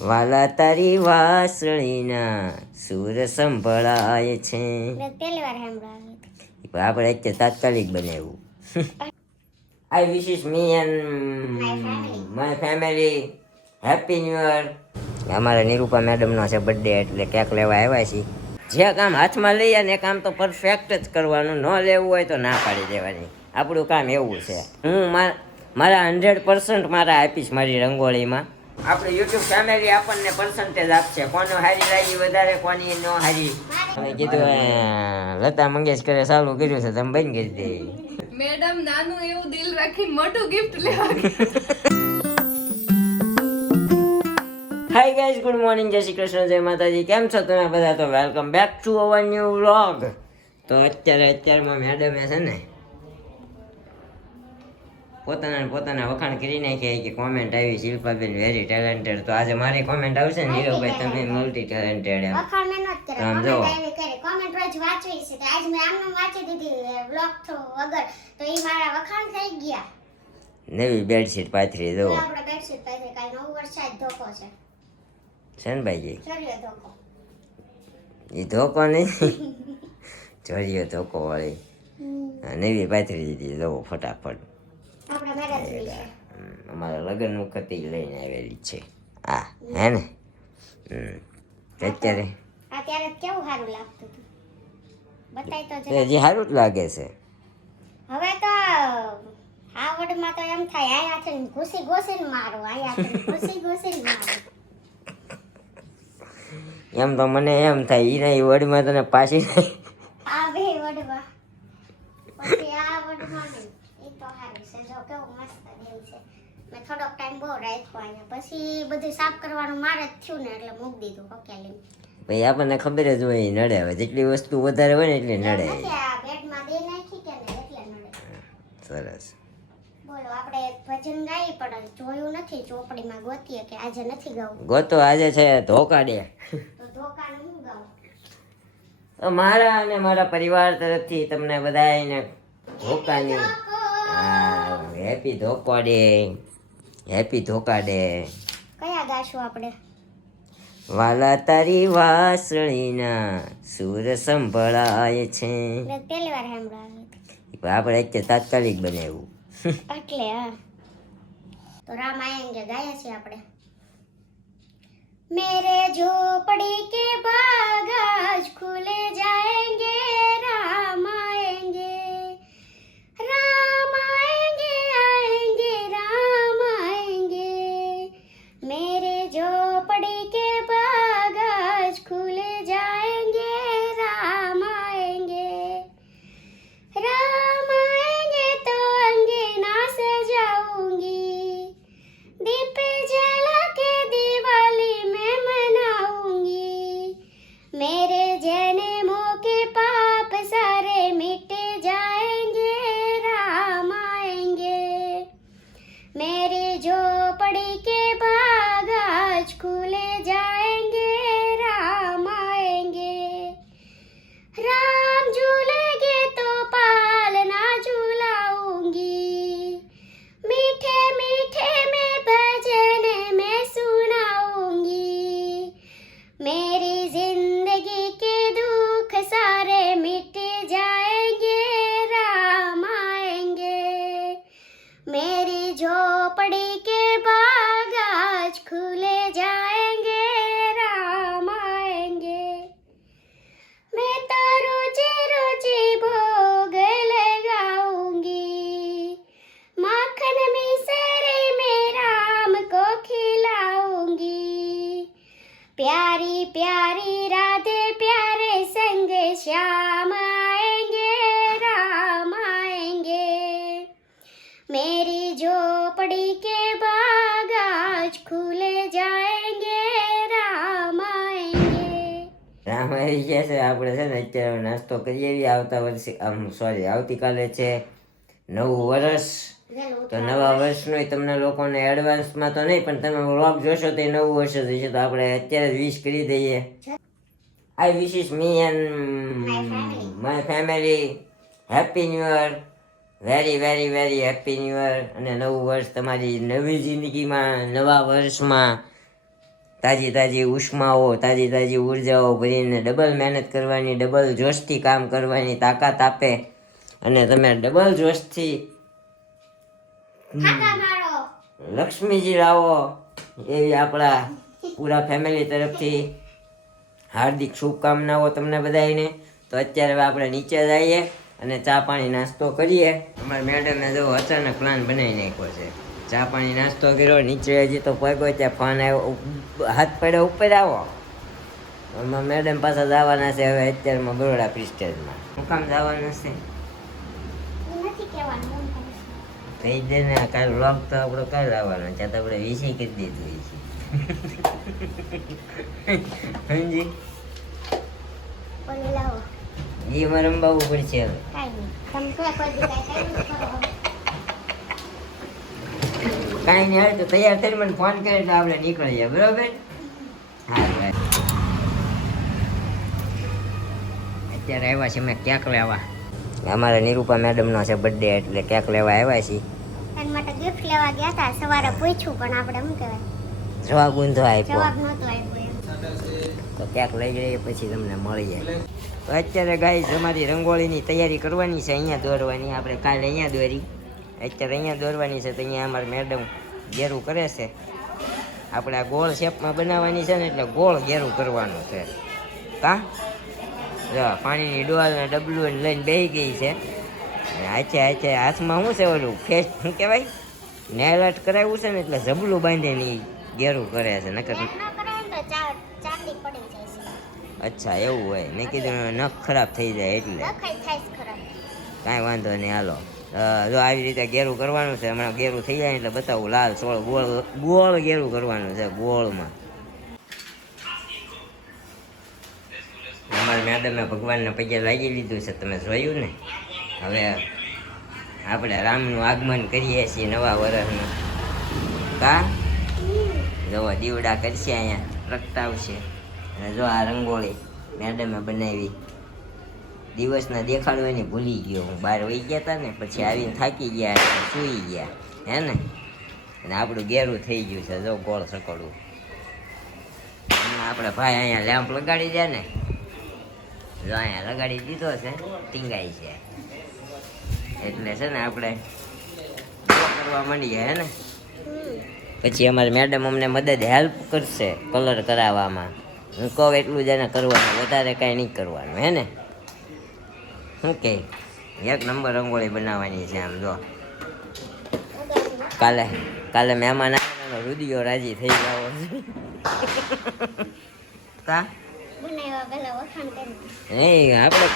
વાલા તારી વાસળીના સુર સંભળાય છે. પહેલી વાર સાંભળ્યું. આપણે અત્યારે તાત્કાલિક બનાવ્યું. I wishes me and my family happy new year. અમારા નિરૂપા મેડમનો છે બર્થડે એટલે કેક લેવા આવ્યા છીએ. જે કામ હાથમાં લઈએ ને એ કામ તો પરફેક્ટ જ કરવાનું, ન લેવું હોય તો ના પાડી દેવાની. આપણું કામ એવું છે. હું મારા 100% મારા આપીશ મારી રંગોળીમાં. આપણે યુટ્યુબ ફેમિલી આપણને પર્સન્ટેજ આપશે, કોનો હારી લાગી વધારે, કોની નો હારી. અમે કીધું લતા મંગેશકરે ચાલુ કર્યું છે, તમે બંધ કરી દે. મેડમ નાનું એવું દિલ રાખીને મોટું ગિફ્ટ લેવા. હાય ગાઈઝ, ગુડ મોર્નિંગ, જય શ્રી કૃષ્ણ, જય માતાજી. કેમ છો તમે બધા? તો welcome back to our new vlog. તો અત્યારમાં મેડમે છે ને પોતાના વખાણ કરી નાખ્યા કે કોમેન્ટ આવી શિલ્પાબેન વેરી ટેલેન્ટેડ. તો આજે મારી કોમેન્ટ આવશે ને નીરવભાઈ તમે મલ્ટી ટેલેન્ટેડ એમ. વખાણ મેં નહોત કર્યા, આમ જો. કોમેન્ટ આવી કરી. કોમેન્ટ રોજ વાંચવી છે. તો આજ મેં આમનું વાંચી દીધી વ્લોગ વગર. તો ઈ મારા વખાણ થઈ ગયા. નવી બેડશીટ પાથરી દો તો આપણે બેડશીટ પાથરી, કાલ નવું વર્ષ આજ ધોકો છે. છે ને ભાઈજી? ચર્યો ધોકો. એ ધોકો નહીં, જોરિયો ધોકો વાળી નવી પાથરી દીધી લો ફટાફટ. આપણે મેરેજ ની છે. અમારા લગ્ન વખતે લઈને આવેલી છે આ, હે ને? અત્યારે અત્યારે કેવું સારું લાગતું હતું, બતાય તો એ જરા. હજી સારું જ લાગે છે. હવે તો આવડમાં તો એમ થાય આયા છે ને ઘૂસીને મારું, આયા છે ને ઘૂસીને મારું. એમ તો મને એમ થાય ઈ નહીં વડમાં તને પાછી આ બે વડવા પછી આ વડમાં નહીં. ઈ તો સારું છે. જો કેવું મસ્ત દેલ છે. મેં થોડોક ટાઈમ બહુ રાખ્યો અહીંયા, પછી બધું સાફ કરવાનું મારે જ થયું ને એટલે મૂકી દીધું હકેલી. ભાઈ આપણને ખબર જ હોય ઈ નડે. હવે જેટલી વસ્તુ વધારે હોય ને એટલી નડે. નથી આ બેડમાં દે નાખી કે ને એટલે નડે. સરસ. બોલો, આપણે એક ભજન ગાઈ પણ જોયું નથી, ચોપડીમાં ગોતીએ કે આજે નથી ગાવું. ગોતો આજે છે ધોકા દે. તો ધોકાનું હું ગાઉં? તો મારા અને મારા પરિવાર તરફથી તમને બધાને ધોકાની હેપી ધોકા ડે, હેપી ધોકા ડે. કયા ગાશું આપણે? વાલા તારી વાસળીના સુર સંભળાય છે. મેં પહેલી વાર સાંભળ્યું. આપણે અત્યારે તાત્કાલિક બનાવ્યું. એટલે હા, તો રામ આયેંગે ગાયા છીએ આપણે. मेरे झोपड़ी के बाग आज खुले जाएंगे, राम आएंगे, राम आएंगे, आएंगे, राम आएंगे. मेरे झोपड़ी के बाग आज खुले जाएंगे, राम आएंगे, राम आएंगे तो अंगना सजाऊंगी, दीप जला के दिवाली में मनाऊंगी. मेरे जन्मों के पाप सारे मिट जाएंगे, राम आएंगे. मेरी झोपड़ी के बाग आज खुले जाएंगे, राम आएंगे. राम झूलेंगे तो पालना झूलाऊंगी, मीठे मीठे में भजन मैं सुनाऊंगी. मेरी जिंदगी के दुख सारे मिट जाएंगे, राम आएंगे. मेरी झोपड़ी के बाग आज खुले जाएंगे, राम आएंगे. मैं तो रोजे रोजे भोग लगाऊंगी, माखन मिसरी में राम को खिलाऊंगी. प्यारी प्यारी राधे प्यारे संग श्याम आएंगे, राम आएंगे. मेरी झोपड़ी के बाग आज खुले जाएंगे, राम आएंगे. રામ આવી ગયા છે. આપણે છે ને અત્યારે નાસ્તો કરીએ એવી. આવતા વર્ષે આવતીકાલે છે નવું વર્ષ. તો નવા વર્ષનો તમને લોકોને એડવાન્સમાં તો નહીં, પણ તમે વ્લોગ જોશો તો એ નવું વર્ષ જ હશે. તો આપણે અત્યારે જ વિશ કરી દઈએ. I wishes me and my family happy new year, very very very happy new year. અને નવું વર્ષ તમારી નવી જિંદગીમાં, નવા વર્ષમાં તાજી તાજી ઉષ્માઓ, તાજી તાજી ઉર્જાઓ ભરીને ડબલ મહેનત કરવાની, ડબલ જોશથી કામ કરવાની તાકાત આપે અને તમે ડબલ જોશથી ઠાકા મારો. લક્ષ્મીજી લાવો એવી આપણા પૂરા ફેમિલી તરફથી હાર્દિક શુભકામનાઓ તમને બધાને. તો અત્યારે હવે આપણે નીચે જઈએ અને ચા પાણી નાસ્તો કરીએ. અમારા મેડમે જો અચાનક પ્લાન બનાવી નાખ્યો છે. ચા પાણી નાસ્તો કર્યો, નીચે હજી તો પગ્યો ત્યાં ફોન આવ્યો, હાથ પડ્યો ઉપર આવો. અમારા મેડમ પાછા જવાના છે હવે અત્યારમાં બરોડા પ્રિસ્ટેજમાં. શું કામ જવાના છે? નથી કહેવાનું એમ કહું. કહી દે ને, કાલ વ્લોગ તો આપણો કાલ આવવાનો છે, તો આપણે વિષય કરી દીધું છે સમજી. ઓલી લાવો. એ મારે રંબાવું પડશે હવે. કાંઈ નહીં. તમે કોઈ દી કાંઈ કરો. કાંઈ નહીં આવે તો તૈયાર થઈને મને ફોન કરે તો આપણે નીકળીએ, બરોબર? હા ભાઈ. અત્યારે આવ્યા છે અમે કેક લેવા. અમારા નિરૂપા મેડમનો છે બર્થડે એટલે કેક લેવા આવ્યા છીએ. એના માટે ગિફ્ટ લેવા ગયા હતા. સવારે પૂછ્યું પણ આપણે શું કહેવાય જવાબ ઊંધો આપ્યો. જવાબ નહોતો આપ્યો એમ. તો કેક લઈ જઈએ પછી તમને મળીએ. તો અત્યારે ગાઈસ અમારી રંગોળીની તૈયારી કરવાની છે, અહીંયા દોરવાની. આપણે કાલે અહીંયા દોરી, અત્યારે અહીંયા દોરવાની છે. તો અહીંયા અમારા મેડમ ગેરું કરે છે. આપણે આ ગોળ શેપમાં બનાવવાની છે ને એટલે ગોળ ગેરું કરવાનું છે. કા જો પાણીની ડોલ ને ડબલું લઈને બેસી ગઈ છે. આચે આચે હાથમાં શું છે ઓલું ફેસ શું કહેવાય, નેલ આર્ટ કરાવ્યું છે ને એટલે જબલું બાંધીને ઈ ગેરું કરે છે. નકર ન કરાય ને તો ચાંદી પડી જાય છે. અચ્છા એવું હોય. મેં કીધું નખ ખરાબ થઈ જાય એટલે. લખાઈ થાય છે ખરાબ. કાંઈ વાંધો નહીં, હાલો. જો આવી રીતે ગેરું કરવાનું છે. હમણાં ગેરું થઈ જાય એટલે બતાવું. લાલ સોળ ગોળ ગોળ ગેરું કરવાનું છે, ગોળમાં. અમારા મેડમે ભગવાનના પગે લાગી લીધું છે, તમે જોયું ને. હવે આપણે રામનું આગમન કરીએ છીએ નવા વર્ષનું. કા જો દીવડા કરશે, અહીંયા પ્રગટાવશે. અને જો આ રંગોળી મેડમે બનાવી. દિવસના દેખાડવાની ભૂલી ગયો હું. બહાર વહી ગયા હતા ને, પછી આવીને થાકી ગયા એટલે સૂઈ ગયા, હે ને. અને આપણું ગેરું થઈ ગયું છે, જો ગોળ સકડું. આપણે ભાઈ અહીંયા લેમ્પ લગાડી દે ને, જો અહીંયા લગાડી દીધો છે, ટીંગાઈ છે. એટલે છે ને આપણે કરવા માંડીએ, હે ને. પછી અમારી મેડમ અમને મદદ હેલ્પ કરશે કલર કરાવવામાં. હું કહું એટલું જ એને કરવાનું, વધારે કાંઈ નહીં કરવાનું, હે ને. શું કે એક નંબર રંગોળી બનાવવાની છે. આમ જો કાલે મહેમાન આવ્યા, રુદિયો રાજી થઈ જાવ. કા બનાવ્યા પહેલા વખાણ કરી. નહીં, આપણે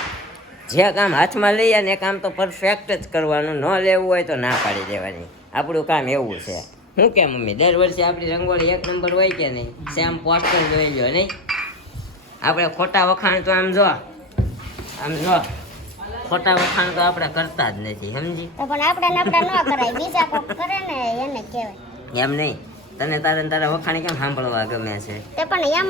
જે કામ હાથમાં લઈએ ને એ કામ તો પરફેક્ટ જ કરવાનું. ન લેવું હોય તો ના પાડી દેવાની. આપણું કામ એવું છે. શું કે મમ્મી, દર વર્ષે આપણી રંગોળી એક નંબર હોય કે નહીં? સેમ પોસ્ટર જોઈ લો નહીં. આપણે ખોટા વખાણ તો આમ જો ખોટા વખાણ તો આપણે કરતા જ નથી, સમજી. તો પણ આપણે ન કરાય, બીજા કોક કરે ને એને કહેવાય. એમ નહીં, તને તારા વખાણ કેમ સાંભળવા ગમે છે? તે પણ એમ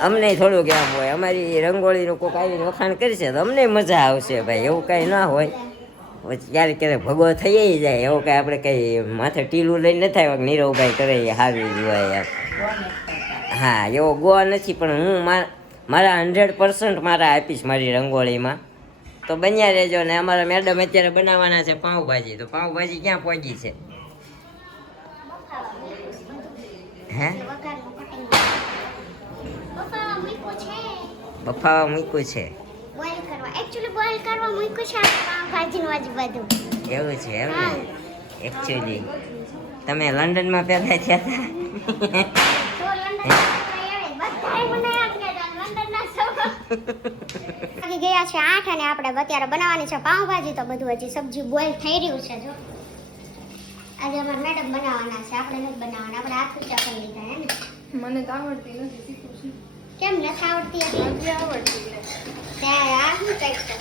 અમને થોડુંક એમ હોય. અમારી રંગોળીનું કોઈક આવીને વખાણ કરશે તો અમને મજા આવશે ભાઈ. એવું કાંઈ ના હોય. ક્યારેક ક્યારેક ભગવો થઈ જાય. એવું કાંઈ આપણે કંઈ માથે ટીલું લઈને ન થાય નીરવભાઈ કરે એ સારું જ હોય એમ. હા, એવો ગો નથી, પણ હું મારા 100% મારા આપીશ મારી રંગોળીમાં. તો બન્યા રહેજો. ને અમારા મેડમ અત્યારે બનાવવાના છે પાઉંભાજી. તો પાઉંભાજી ક્યાં પહોંચી છે? હે, બફાવા મૂક્યું છે. બોઇલ કરવા, એક્ચ્યુઅલી બોઇલ કરવા મૂક્યું છે આ પાવભાજીનું આજુબાજુ. એવું છે એમ ને? એકચ્યુઅલી તમે લંડનમાં પેદા થયા હતા? તો લંડન બધાય બનાવ્યા કે લંડનના સૌ વાગી ગયા છે 8 અને આપણે અત્યારે બનાવવાની છે પાવભાજી. તો બધું હજી સબ્જી બોઇલ થઈ રહ્યું છે. જો આજે અમારા મેડમ બનાવવાના છે, આપણે નથી બનાવવાના. આપણે હાથ ઊંચા કરી લીધા, હે ને. મને તો આવડતી નથી, શીખું છું. કેમ નથી આવડતી એટલે? નથી આવડતી એટલે. ત્યાં આ શું કંઈક છે.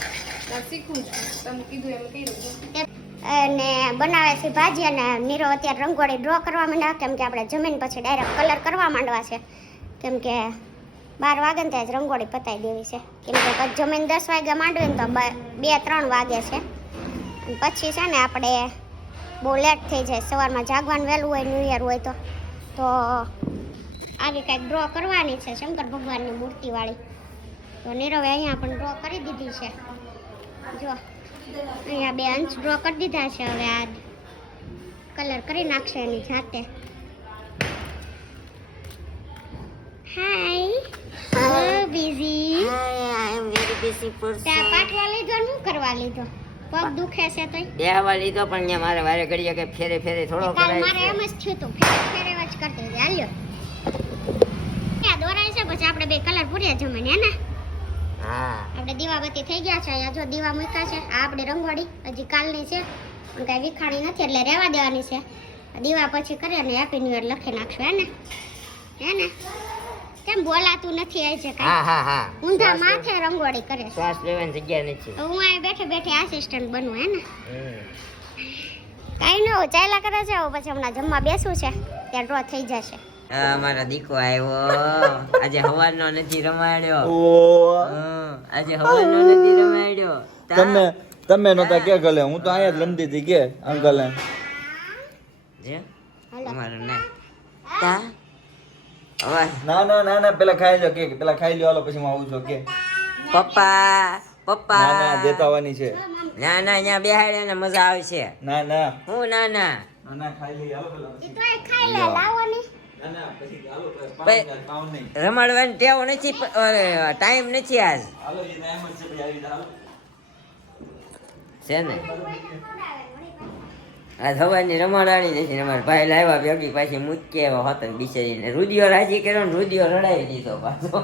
ના, શીખું છું. તમે કીધું એમ કર્યું. અને બનાવે છે ભાજી. અને નીરો અત્યારે રંગોળી ડ્રો કરવા માંડ્યા, કેમ કે આપણે જમીન પછી ડાયરેક્ટ કલર કરવા માંડવા છે. કેમ કે 12 વાગે ને ત્યાં જ રંગોળી પતાવી દેવી છે. કેમ કે જમીન 10 વાગે માંડવી ને તો 2-3 વાગે છે. અને પછી છે ને આપણે બહુ લેટ થઈ જાય. સવારમાં જાગવાનું વહેલું હોય, ન્યૂ યર હોય તો આવી કંઈક ડ્રો કરવાની છે શંકર ભગવાનની મૂર્તિ વાળી. તો નીરવે અહીંયા પણ ડ્રો કરી દીધી છે. જો અહીંયા 2 અંશ ડ્રો કરી દીધા છે. હવે આ કલર કરી નાખશે એની જાતે. Hi busy. I am very busy ત્યાં પાટવા લીધો શું કરવા લીધો? પગ દુખે છે તોય બેહવા લીધો પણ અહીંયા મારે વારે ઘડીએ કે ફેરે ફેરે થોડો કાલ કરાય મારે છે. એમ જ થયું તું ફેરે જ કરતી હતી. હાલ્યો ત્યાં દોરાય છે પછી આપણે 2 કલર પૂર્યા જમીને હે ને. હા આપણે દીવાબત્તી થઈ ગયા છે. અહીંયા જો દીવા મૂક્યા છે. આ આપણે રંગોળી હજી કાલની છે પણ કાંઈ વિખાણી નથી એટલે રહેવા દેવાની છે. દીવા પછી કરી અને હેપી ન્યુ યર લખી નાખશું હે ને કેમ બોલાતું નથી આ છે હા હા હા ઊંધા માથે રંગોળી કરે છે. શ્વાસ લેવાની જગ્યા નથી. તો હું અહીં બેઠે બેઠે આસિસ્ટન્ટ બનવું હે ને. હમ. કાંઈ ન હોય ચાલ્યા કરે છે. હવે પછી હમણાં જમવા બેસવું છે ત્યાં ડ્રો થઈ જશે. આ મારો દીકો આવ્યો આજે હવારનો નથી રમાડ્યો. આજે હવારનો નથી રમાડ્યો. તમે નતા કે ગલે હું તો અહીંયા જ રમતી હતી કે અંકલ જે હાલો. અમારો ના તા અવાજ ના પેલા ખાઈ લો કે પેલા ખાઈ લ્યો હાલો પછી હું આવું છું કે પપ્પા ના પપ્પા દેતા આવવાની છે ના અહીંયા બેહાડે ને મજા આવશે. ના હું ના ખાઈ લઈ હાલો પેલા ઈ તો એ ખાઈ લે લાવો ને. ના પછી હાલો ભાઈ, પાઉં નહીં રમાડવાની ટેવ નથી ટાઈમ નથી આજ હાલો એ ટાઈમ જ છે ભાઈ આવી હાલો છે ને આ થવાની રમાડાણી નથી. અમારા ભાઈ લાવ્યા ભેગી પાછી મૂકી આવ્યા હોત બિચારીને રુદિયો રાજી કર્યો ને રુદિયો રડાવી દીધો પાછો.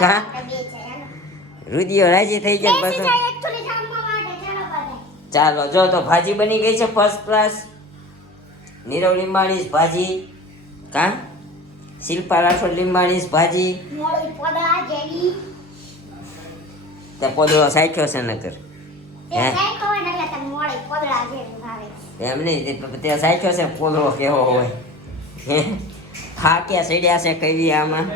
કા આપણે 2 છે હાલો. રુદિયો રાજી થઈ જાય બેસી પાછો. જાય actually જમવા માટે ચાલો બધા. ચાલો જો તો ભાજી બની ગઈ છે ફર્સ્ટ ક્લાસ. નીરવ લીંબાણી's ભાજી કા શિલ્પા રાઠોડ લીંબાણી's ભાજી. મોળી પોદળા જેવી તે પોદળો સાખ્યો છે નકર તે સાઈ ખવાય ને એટલે તને મોળી પોદળા જેવી ભાવે. એમ નહીં તે સાખ્યો છે પોદળો કેવો હોય. થાક્યા સડ્યા છે કઈ આમાં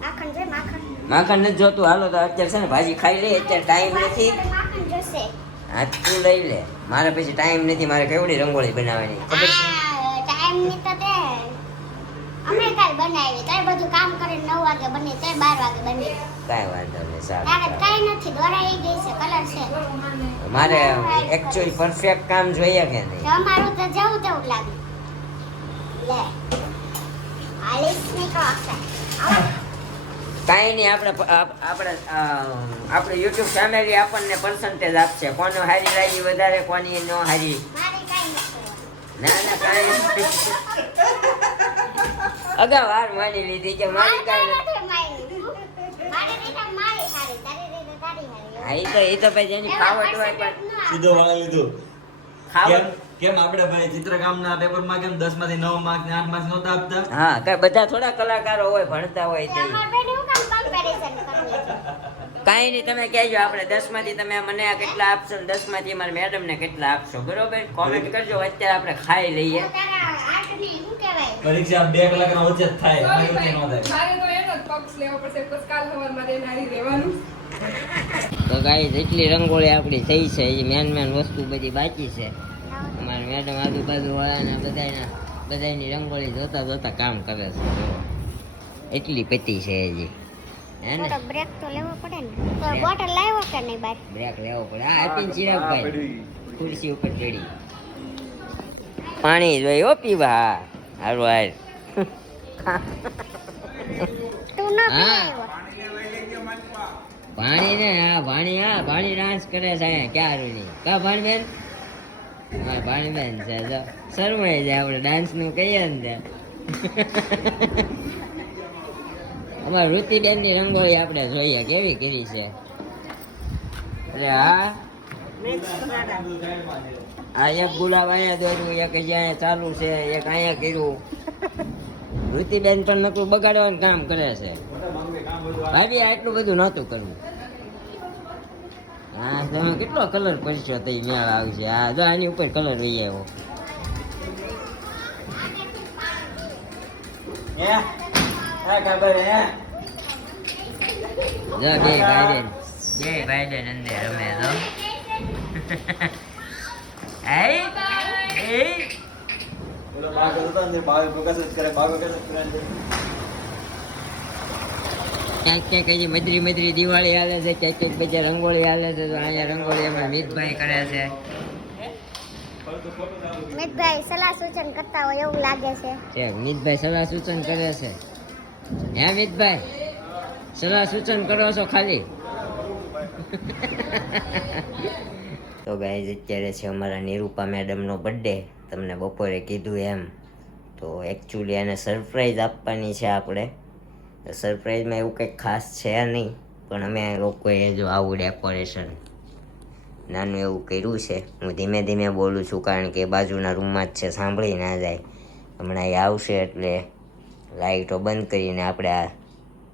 માખણ છે માખણ. માખણ નથી જોતું. હાલો તો અત્યારે છે ને ભાજી ખાઈ લઈએ. અત્યારે ટાઈમ નથી. માખણ જોશે. હા તું લઈ લે. મારે પછી ટાઈમ નથી. મારે કેવડી રંગોળી બનાવવાની ખબર છે? ટાઈમ ની તો તે અમે કાલ બનાવી તોય બધું કામ કરીને 9 વાગે બની તોય 12 વાગે બની. કાંઈ વાંધો નહીં તારે સારું. કાઈ નથી દોરાઈ ગઈ છે કલર છે. મારે એકચ્યુઅલી પરફેક્ટ કામ જોઈએ કે નહીં? તો અમારું તો જવું તેવું લાગે. લે આલિસ નીકળો છે. કાંઈ નહીં. આપણે યુટ્યુબ ફેમિલી આપણને પર્સન્ટેજ આપશે. કોનો હારી લાગી વધારે કોની નો હારી. મારી કાઈ નથી. ના કાંઈ નથી. અગાઉ હાર માની લીધી કે મારી કાંઈ નથી. મારી રીતે મારી હારી તારી રીતે તારી હારી. હા એ તો પછી જેની ફાવટ હોય પણ સીધો વાળા લીધું ખાવટ. કેમ આપણે ભાઈ ચિત્રકામના પેપરમાં કેમ 10 માંથી 9 માર્ક ને 8 માર્ક નહોતા આપતા હા કઈ બધા થોડા કલાકારો હોય ભણતા હોય તે અમાર બેન હું કામ કમ્પેરિઝન કરવી છે. કાંઈ નહીં. તમે કહેજો આપણે 10 માંથી તમે મને કેટલા આપશો ને 10 માંથી અમારા મેડમ ને કેટલા આપશો બરોબર. કોમેન્ટ કરજો. અત્યારે આપણે ખાઈ લઈએ. તો તારા આર્ટની શું કહેવાય? પરીક્ષા 2 કલાકના વચ્ચે જ થાય Sorry એનાથી ન ભાઈ, થાય મારે તો એનો જ પક્ષ લેવો પડશે પછી કાલ સવારમાં એને હારી રહેવાનું. તો ગાઈ જેટલી રંગોળી આપણી થઈ છે એ મેન વસ્તુ બધી બાકી છે. અમારા મેડમ આજુબાજુ વાળાને બધાની રંગોળી જોતા કામ કરે છે. જો એટલી પતી છે હજી હે ને. થોડો બ્રેક તો લેવો પડે ને. તો બોટલ લાવ્યો કે નહીં બાર? બ્રેક લેવો પડે. આ આપીને ચિરાગભાઈ ખુરશી ઉપર ચડી પાણી જોઈએ હો પીવા. હારું હાર તું ન હા. પીવો. પાણી ને ભાણી ડાન્સ કરે છે અહીંયા ક્યારું નહીં કા ભાણીબેન? હા ભાણીબેન છે જો શરમાઈ જાય આપણે ડાન્સ નું કહીએ ને ત્યાં. અમારે ઋતિબેન ની રંગોળી આપણે જોઈએ કેવી કેવી છે. અરે હા આ એક ગુલાબ અહીંયા દોર્યું એક હજી અહીંયા ચાલુ છે એક અહીંયા કર્યું. ઋતિબેન પણ નકરું બગાડવાનું કામ કરે છે. ભાભી આ એટલું બધું નહોતું કરવું. હા તમે કેટલો કલર કરશો તો મેળ આવશે. હા જો આની ઉપર કલર વહી આવ્યો. જો બે ભાઈબેન અંદર રમે તો. બાગ હતો ને બાગ પ્રકાશ જ કરે બાગ પ્રકાશ જ કરે ક્યાંક ક્યાંક હજી મદરી દિવાળી હાલે છે, ક્યાંક ક્યાંક બીજા રંગોળી હાલે છે. તો અહીંયા રંગોળી અમે મિતભાઈ કરે છે. મિતભાઈ સલાહ સૂચન કરતા હોય એવું લાગે છે. મિતભાઈ સલાહ સૂચન કરે છે. હે મિતભાઈ સલાહ સૂચન કરો છો ખાલી? તો ગાઈઝ અત્યારે છે અમારા નિરૂપા મેડમનો બર્થડે. તમને બપોરે કીધું એમ. તો એકચ્યુઅલી એને સરપ્રાઈઝ આપવાની છે આપણે. સરપ્રાઈઝમાં એવું કંઈક ખાસ છે નહીં, પણ અમે લોકોએ જો આવું ડેકોરેશન નાનું એવું કર્યું છે. હું ધીમે ધીમે બોલું છું કારણ કે બાજુના રૂમમાં જ છે, સાંભળી ના જાય. હમણાં એ આવશે એટલે લાઇટો બંધ કરીને આપણે આ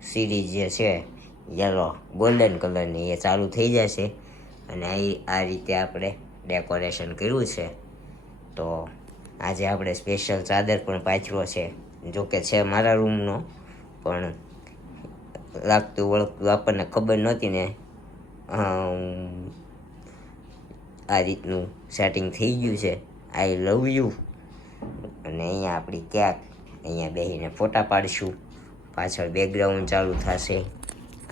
સિરીઝ જે છે યલો ગોલ્ડન કલરની એ ચાલુ થઈ જશે. અને આ રીતે આપણે ડેકોરેશન કર્યું છે. તો આજે આપણે સ્પેશિયલ ચાદર પણ પાથર્યો છે. જોકે છે મારા રૂમનો, પણ લાગતું વળગતું આપણને ખબર નહોતી ને આ રીતનું સેટિંગ થઈ ગયું છે. આઈ લવ યુ. અને અહીંયા આપણી કેક, અહીંયા બેસીને ફોટા પાડશું, પાછળ બેકગ્રાઉન્ડ ચાલુ થશે.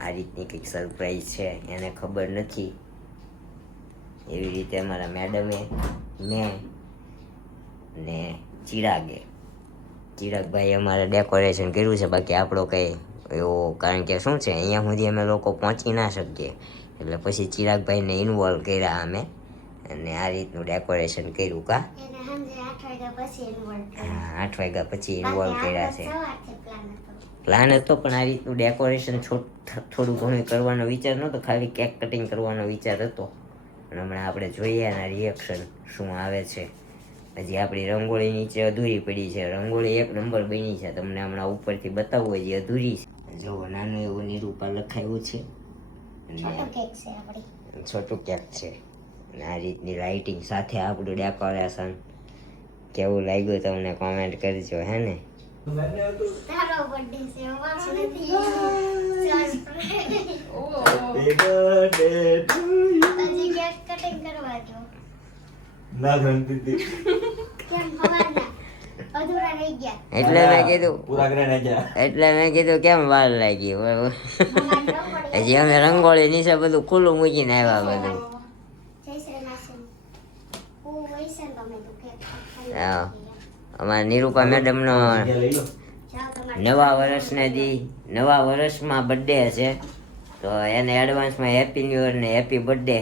આ રીતની કંઈક સરપ્રાઈઝ છે, એને ખબર નથી. એવી રીતે અમારા મેડમે, મેં ને ચિરાગભાઈ અમારે ડેકોરેશન કર્યું છે. બાકી આપણો કંઈ એવો, કારણ કે શું છે અહીંયા સુધી અમે લોકો પહોંચી ના શકીએ, એટલે પછી ચિરાગભાઈને ઇન્વોલ્વ કર્યા અમે, અને આ રીતનું ડેકોરેશન કર્યું. કા એને સાંજે 8 વાગ્યા પછી ઇન્વોલ્વ કર્યા. હા, 8 વાગ્યા પછી ઇન્વોલ્વ કર્યા છે. સવારથી પ્લાન હતો. પ્લાન હતો, પણ આ રીતનું ડેકોરેશન થોડું ઘણું કરવાનો વિચાર નહોતો, ખાલી કેક કટિંગ કરવાનો વિચાર હતો. અને હમણાં આપણે જોઈએ એના રિએક્શન શું આવે છે. હજી આપણી રંગોળી નીચે અધૂરી પડી છે. રંગોળી 1 નંબર બની છે, તમને હમણાં ઉપરથી બતાવવું હોય, જે અધૂરી છે. જો નાનું એવું નિરૂપા લખાયું છે, છોટું કેક છે આપણી. છોટું કેક છે. અને આ રીતની લાઇટિંગ સાથે આપણું ડેકોરેશન કેવું લાગ્યું તમને કોમેન્ટ કરજો. હે ને તારો બર્થડે છે, અમારો નથી. Surprise. Happy birthday to you હજી કેક કટિંગ કરવા જો. ના ગણતી કેમ ખવાના અધૂરા રહી ગયા. એટલે મેં કીધું પૂરા કરીને ગયા કેમ વાર લાગી. હજી અમે રંગોળી નીચે બધું ખુલ્લું મૂકીને આવ્યા બધું. જય શ્રી કૃષ્ણ. ઓ વૈસન તમે તો કેક હા. અમારા નિરૂપા મેડમનો લઈ લો જાઓ તમારે નવા વર્ષમાં બર્થડે છે. તો એને એડવાન્સમાં હેપી ન્યુ યર ને હેપી બર્થડે.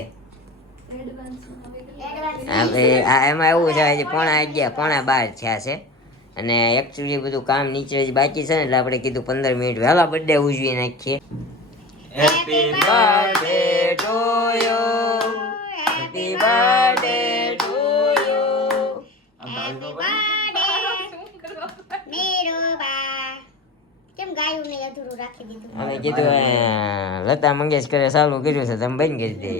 એમાં એવું છે હજી 11:30 12 થયા છે, અને એકચ્યુઅલી બધું કામ નીચે જ બાકી છે ને, એટલે આપણે કીધું 15 મિનિટ વહેલા બર્થડે ઉજવી નાખીએ. Happy birthday to you, happy birthday to you. Nirupa. કેમ ગાયું નહીં અધૂરું રાખી દીધું? અમે કીધું લતા મંગેશકરે ચાલુ કર્યું છે, તમે બંધ કરી દે.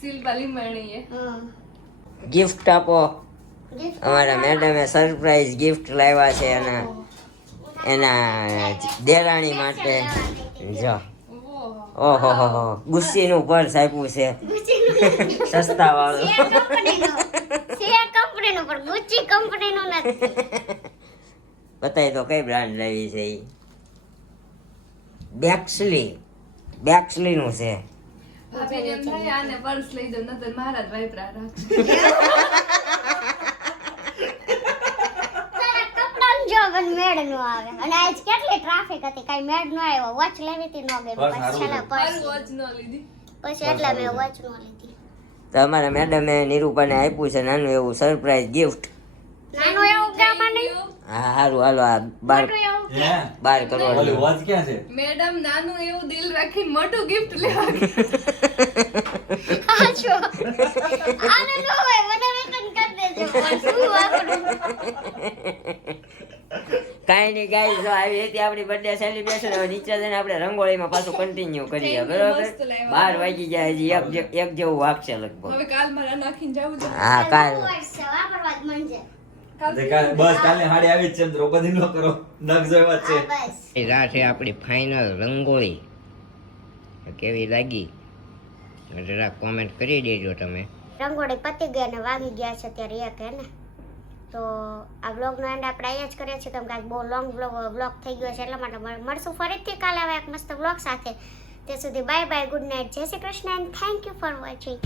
શિલ્પા લીંબાણીએ. ગિફ્ટ આપો. અમારા મેડમે સરપ્રાઈઝ ગિફ્ટ લાવ્યા છે એના દેરાણી માટે. જો ઓહો હો, ગુસ્સીનું પર્સ આપ્યું છે, સસ્તા વાળું. કંપનીનું પણ ગુચ્ચી કંપનીનું નથી. બતાવી તો કઈ બ્રાન્ડ લાવી છે ઈ? બેક્સલી નું છે. ભાભીને એમ થાય આને પર્સ લઈ દો, નતર મારા જ વાઈપરા રાખશે. તારા કપડાં જો પણ મેળ નો આવે. અને આજ કેટલી ટ્રાફિક હતી, કઈ મેળ નો આવ્યો. વોચ લેવી હતી, નો ગઈ. બસ પછી છેલ્લે મારું પર્સ વોચ ન લીધી. પછી એટલે મેં વોચ નો લીધી. તો અમારા મેડમે નિરૂપાને આપ્યું છે નાનું એવું સરપ્રાઈઝ ગિફ્ટ. નાનું એવું ગામમાં નહીં. હા સારું, હાલો આ બાર મોટું એવું હે બાર ઓલી કરવા. વોચ ક્યાં છે મેડમ નાનું એવું દિલ રાખીને મોટું ગિફ્ટ લેવા ગયા. હાચો. આને નો હોય, મને રિટર્ન કરી દેજો. પણ શું વાપરું? કાંઈ નહીં ગાઈસ, જો આવી રીતે આપણી બર્થડે સેલિબ્રેશન હવે નીચે જઈને આપણે રંગોળીમાં પાછું કન્ટિન્યુ કરીએ, બરોબર? 12 વાગી જાય, હજી એક જેવું વાગશે લગભગ. હવે કાલ મારા નાખીને જાવું છે. હા કાલ વર્ષ છે, વાપરવા જ મનજે. બસ કાલે હાડી આવી જ છે દ્રૌપદી નો કરો નખ જેવા જ છે હા, બસ. આ છે આપણી ફાઇનલ રંગોળી. કેવી લાગી જરા કોમેન્ટ કરી દેજો તમે. રંગોળી પતી ગઈ અને વાગી ગયા છે અત્યારે 1 હે ને. તો આ બ્લોગનો એન્ડ આપણે અહીંયા જ કરીએ છીએ કેમ કે આજ બહુ લોંગ બ્લોગ થઈ ગયો છે એટલા માટે મળશું ફરીથી કાલે આવે એક મસ્ત બ્લોગ સાથે. ત્યાં સુધી બાય બાય, ગુડ નાઇટ, જય Shri Krishna and thank you for watching.